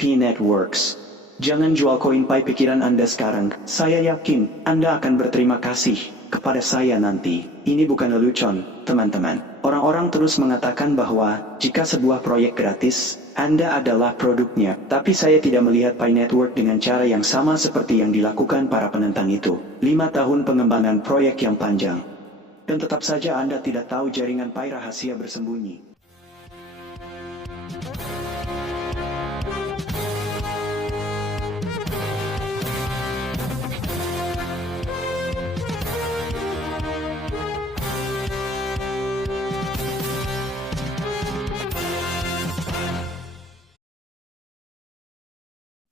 P-Networks. Jangan jual koin Pi pikiran Anda sekarang. Saya yakin Anda akan berterima kasih kepada saya nanti. Ini bukan lelucon, teman-teman. Orang-orang terus mengatakan bahwa jika sebuah proyek gratis, Anda adalah produknya. Tapi saya tidak melihat Pi Network dengan cara yang sama seperti yang dilakukan para penentang itu. 5 tahun pengembangan proyek yang panjang. Dan tetap saja Anda tidak tahu jaringan Pi rahasia bersembunyi.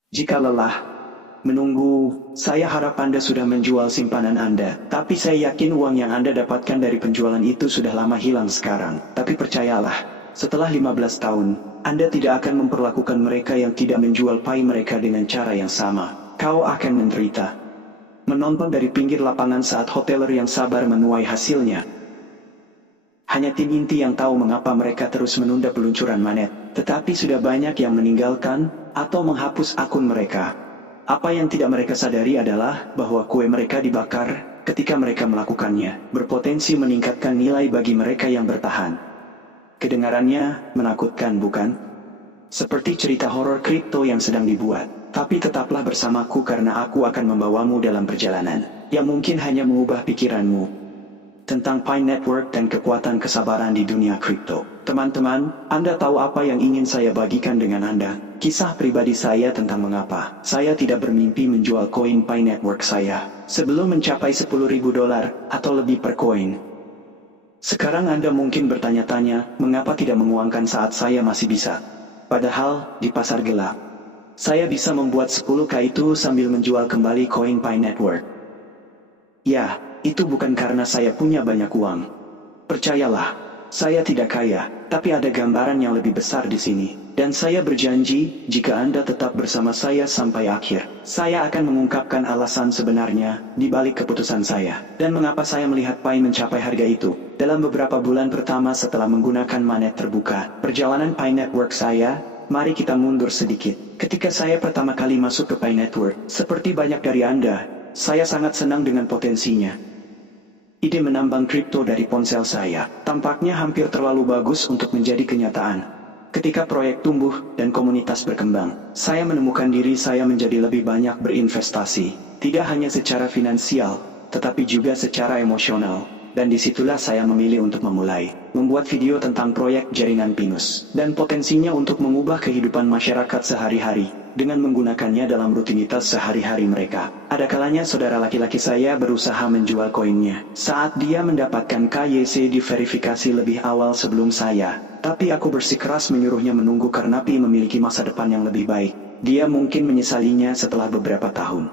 Jika lelah menunggu, saya harap Anda sudah menjual simpanan Anda. Tapi saya yakin uang yang Anda dapatkan dari penjualan itu sudah lama hilang sekarang. Tapi percayalah, setelah 15 tahun, Anda tidak akan memperlakukan mereka yang tidak menjual Pi mereka dengan cara yang sama. Kau akan menderita. Menonton dari pinggir lapangan saat hoteler yang sabar menuai hasilnya. Hanya tim inti yang tahu mengapa mereka terus menunda peluncuran manet. Tetapi sudah banyak yang meninggalkan atau menghapus akun mereka. Apa yang tidak mereka sadari adalah bahwa kue mereka dibakar ketika mereka melakukannya. Berpotensi meningkatkan nilai bagi mereka yang bertahan. Kedengarannya menakutkan, bukan? Seperti cerita horor kripto yang sedang dibuat. Tapi tetaplah bersamaku karena aku akan membawamu dalam perjalanan yang mungkin hanya mengubah pikiranmu tentang Pi Network dan kekuatan kesabaran di dunia kripto. Teman-teman, Anda tahu apa yang ingin saya bagikan dengan Anda? Kisah pribadi saya tentang mengapa saya tidak bermimpi menjual koin Pi Network saya sebelum mencapai $10.000 atau lebih per koin. Sekarang Anda mungkin bertanya-tanya, mengapa tidak menguangkan saat saya masih bisa? Padahal, di pasar gelap, saya bisa membuat 10k itu sambil menjual kembali koin Pi Network. Ya, itu bukan karena saya punya banyak uang. Percayalah, saya tidak kaya, tapi ada gambaran yang lebih besar di sini. Dan saya berjanji, jika Anda tetap bersama saya sampai akhir, saya akan mengungkapkan alasan sebenarnya di balik keputusan saya. Dan mengapa saya melihat Pi mencapai harga itu. Dalam beberapa bulan pertama setelah menggunakan manet terbuka, perjalanan Pi Network saya, mari kita mundur sedikit. Ketika saya pertama kali masuk ke Pi Network, seperti banyak dari Anda, saya sangat senang dengan potensinya. Ide menambang kripto dari ponsel saya tampaknya hampir terlalu bagus untuk menjadi kenyataan. Ketika proyek tumbuh dan komunitas berkembang, saya menemukan diri saya menjadi lebih banyak berinvestasi, tidak hanya secara finansial, tetapi juga secara emosional. Dan disitulah saya memilih untuk membuat video tentang proyek jaringan Pinus, dan potensinya untuk mengubah kehidupan masyarakat sehari-hari, dengan menggunakannya dalam rutinitas sehari-hari mereka. Ada kalanya saudara laki-laki saya berusaha menjual koinnya, saat dia mendapatkan KYC diverifikasi lebih awal sebelum saya. Tapi aku bersikeras menyuruhnya menunggu karena Pi memiliki masa depan yang lebih baik. Dia mungkin menyesalinya setelah beberapa tahun.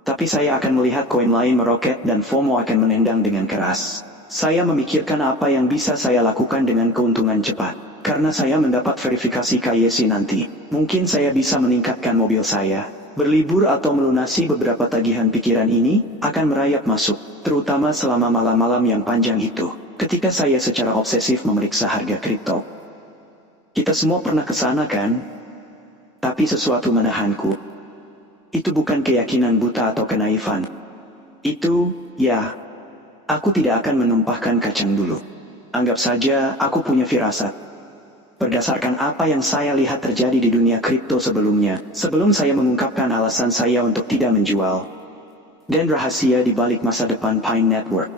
Tapi saya akan melihat koin lain meroket dan FOMO akan menendang dengan keras. Saya memikirkan apa yang bisa saya lakukan dengan keuntungan cepat. Karena saya mendapat verifikasi KYC nanti, mungkin saya bisa meningkatkan mobil saya, berlibur atau melunasi beberapa tagihan pikiran ini, akan merayap masuk, terutama selama malam-malam yang panjang itu. Ketika saya secara obsesif memeriksa harga kripto. Kita semua pernah ke sana kan? Tapi sesuatu menahanku. Itu bukan keyakinan buta atau kenaifan. Itu, ya, aku tidak akan menumpahkan kacang dulu. Anggap saja aku punya firasat. Berdasarkan apa yang saya lihat terjadi di dunia kripto sebelumnya, sebelum saya mengungkapkan alasan saya untuk tidak menjual, dan rahasia di balik masa depan Pi Network.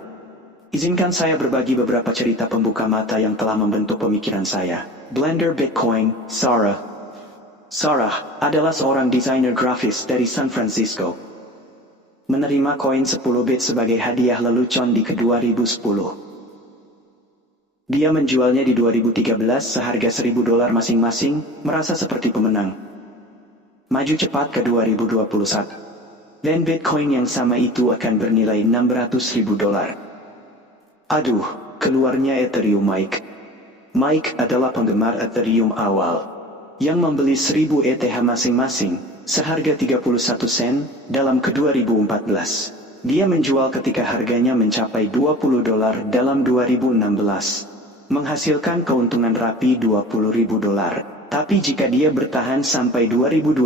Izinkan saya berbagi beberapa cerita pembuka mata yang telah membentuk pemikiran saya. Blender Bitcoin, Sarah. Sarah adalah seorang desainer grafis dari San Francisco. Menerima koin 10 bit sebagai hadiah lelucon di ke-2010. Dia menjualnya di 2013 seharga $1.000 masing-masing, merasa seperti pemenang. Maju cepat ke 2021. Dan Bitcoin yang sama itu akan bernilai $600.000. Aduh, keluarnya Ethereum Mike. Mike adalah penggemar Ethereum awal, yang membeli 1000 ETH masing-masing, seharga 31 sen, dalam ke-2014. Dia menjual ketika harganya mencapai $20 dalam 2016. Menghasilkan keuntungan rapi $20.000. Tapi jika dia bertahan sampai 2021,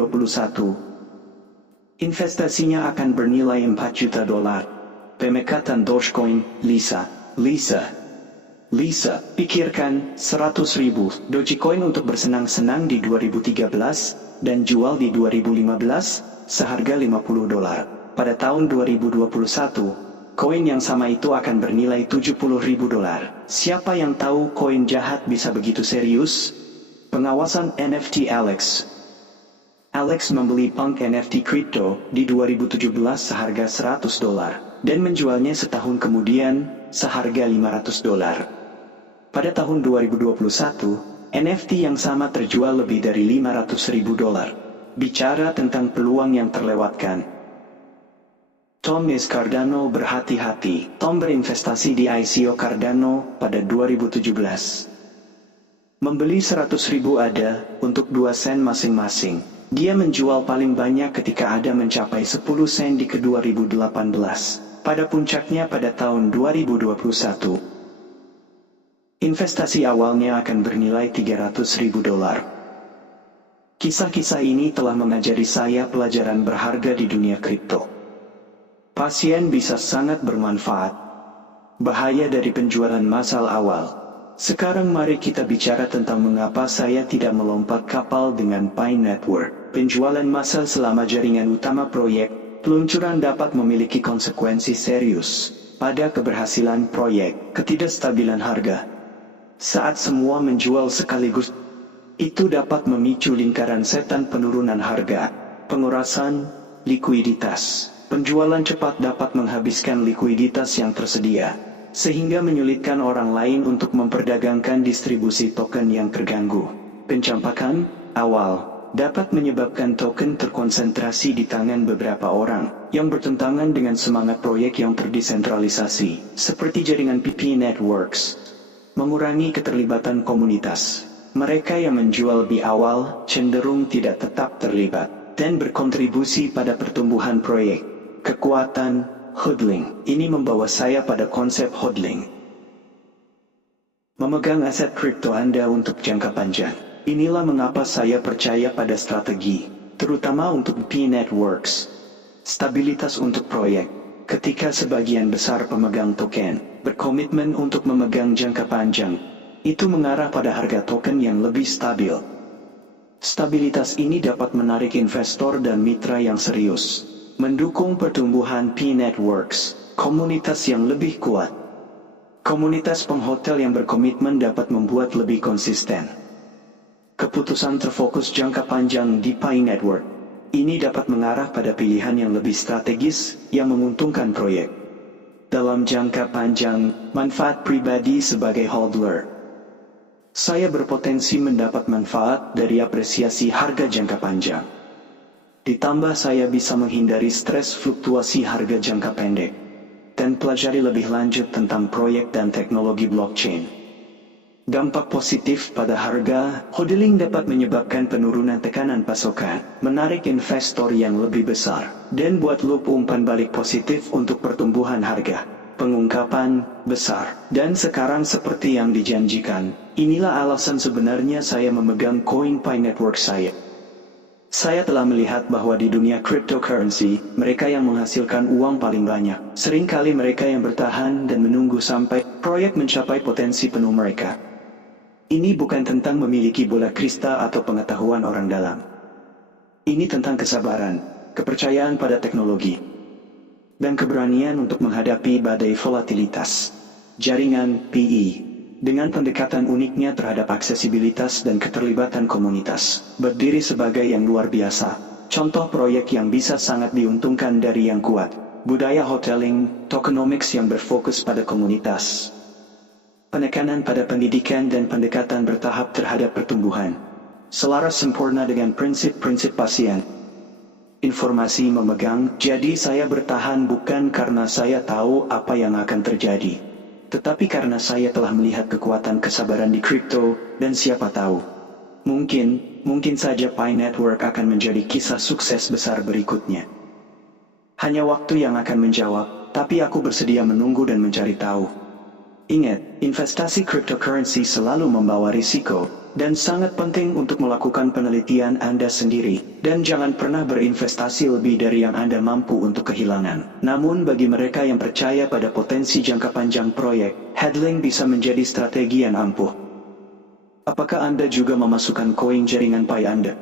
investasinya akan bernilai 4 juta dolar. Pemekatan Dogecoin, Lisa, pikirkan 100.000 Dogecoin untuk bersenang-senang di 2013 dan jual di 2015 seharga 50 dolar. Pada tahun 2021, koin yang sama itu akan bernilai 70.000 dolar. Siapa yang tahu koin jahat bisa begitu serius? Pengawasan NFT Alex membeli punk NFT kripto di 2017 seharga 100 dolar dan menjualnya setahun kemudian seharga 500 dolar. Pada tahun 2021, NFT yang sama terjual lebih dari 500.000 dolar. Bicara tentang peluang yang terlewatkan, Tom Cardano berhati-hati. Tom berinvestasi di ICO Cardano pada 2017. Membeli 100.000 ADA untuk 2 sen masing-masing. Dia menjual paling banyak ketika ADA mencapai 10 sen di ke-2018. Pada puncaknya pada tahun 2021. Investasi awalnya akan bernilai 300.000 dolar. Kisah-kisah ini telah mengajari saya pelajaran berharga di dunia kripto. Pasien bisa sangat bermanfaat. Bahaya dari penjualan massal awal. Sekarang mari kita bicara tentang mengapa saya tidak melompat kapal dengan Pi Network. Penjualan massal selama jaringan utama proyek, peluncuran dapat memiliki konsekuensi serius pada keberhasilan proyek. Ketidakstabilan harga. Saat semua menjual sekaligus, itu dapat memicu lingkaran setan penurunan harga, pengurasan likuiditas. Penjualan cepat dapat menghabiskan likuiditas yang tersedia, sehingga menyulitkan orang lain untuk memperdagangkan distribusi token yang terganggu. Pencampakan awal dapat menyebabkan token terkonsentrasi di tangan beberapa orang, yang bertentangan dengan semangat proyek yang terdesentralisasi, seperti jaringan PP Networks. Mengurangi keterlibatan komunitas. Mereka yang menjual lebih awal cenderung tidak tetap terlibat, dan berkontribusi pada pertumbuhan proyek. Kekuatan hodling. Ini membawa saya pada konsep hodling. Memegang aset kripto Anda untuk jangka panjang. Inilah mengapa saya percaya pada strategi, terutama untuk Pi Networks. Stabilitas untuk proyek. Ketika sebagian besar pemegang token berkomitmen untuk memegang jangka panjang, itu mengarah pada harga token yang lebih stabil. Stabilitas ini dapat menarik investor dan mitra yang serius. Mendukung pertumbuhan Pi Networks, komunitas yang lebih kuat. Komunitas penghotel yang berkomitmen dapat membuat lebih konsisten. Keputusan terfokus jangka panjang di Pi Network. Ini dapat mengarah pada pilihan yang lebih strategis, yang menguntungkan proyek. Dalam jangka panjang, manfaat pribadi sebagai hodler. Saya berpotensi mendapat manfaat dari apresiasi harga jangka panjang. Ditambah saya bisa menghindari stres fluktuasi harga jangka pendek. Dan pelajari lebih lanjut tentang proyek dan teknologi blockchain. Dampak positif pada harga, hodling dapat menyebabkan penurunan tekanan pasokan, menarik investor yang lebih besar, dan buat loop umpan balik positif untuk pertumbuhan harga. Pengungkapan besar, dan sekarang seperti yang dijanjikan, inilah alasan sebenarnya saya memegang koin Pi Network saya. Saya telah melihat bahwa di dunia cryptocurrency, mereka yang menghasilkan uang paling banyak. Seringkali mereka yang bertahan dan menunggu sampai proyek mencapai potensi penuh mereka. Ini bukan tentang memiliki bola kristal atau pengetahuan orang dalam. Ini tentang kesabaran, kepercayaan pada teknologi, dan keberanian untuk menghadapi badai volatilitas. Jaringan PE dengan pendekatan uniknya terhadap aksesibilitas dan keterlibatan komunitas, berdiri sebagai yang luar biasa. Contoh proyek yang bisa sangat diuntungkan dari yang kuat. Budaya hoteling, tokenomics yang berfokus pada komunitas. Penekanan pada pendidikan dan pendekatan bertahap terhadap pertumbuhan. Selaras sempurna dengan prinsip-prinsip pasien. Informasi memegang, jadi saya bertahan bukan karena saya tahu apa yang akan terjadi, tetapi karena saya telah melihat kekuatan kesabaran di kripto, dan siapa tahu. Mungkin saja Pi Network akan menjadi kisah sukses besar berikutnya. Hanya waktu yang akan menjawab, tapi aku bersedia menunggu dan mencari tahu. Ingat, investasi cryptocurrency selalu membawa risiko, dan sangat penting untuk melakukan penelitian Anda sendiri, dan jangan pernah berinvestasi lebih dari yang Anda mampu untuk kehilangan. Namun bagi mereka yang percaya pada potensi jangka panjang proyek, hedging bisa menjadi strategi yang ampuh. Apakah Anda juga memasukkan koin jaringan Pi Anda?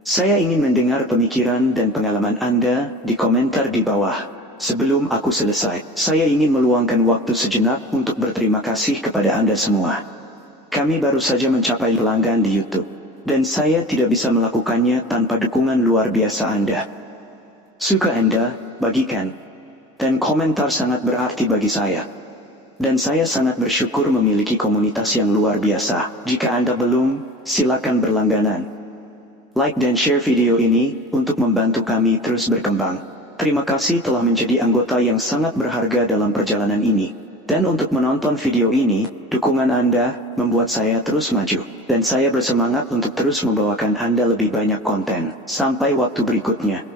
Saya ingin mendengar pemikiran dan pengalaman Anda di komentar di bawah. Sebelum aku selesai, saya ingin meluangkan waktu sejenak untuk berterima kasih kepada Anda semua. Kami baru saja mencapai pelanggan di YouTube, dan saya tidak bisa melakukannya tanpa dukungan luar biasa Anda. Suka Anda, bagikan, dan komentar sangat berarti bagi saya. Dan saya sangat bersyukur memiliki komunitas yang luar biasa. Jika Anda belum, silakan berlangganan. Like dan share video ini untuk membantu kami terus berkembang. Terima kasih telah menjadi anggota yang sangat berharga dalam perjalanan ini. Dan untuk menonton video ini, dukungan Anda membuat saya terus maju. Dan saya bersemangat untuk terus membawakan Anda lebih banyak konten. Sampai waktu berikutnya.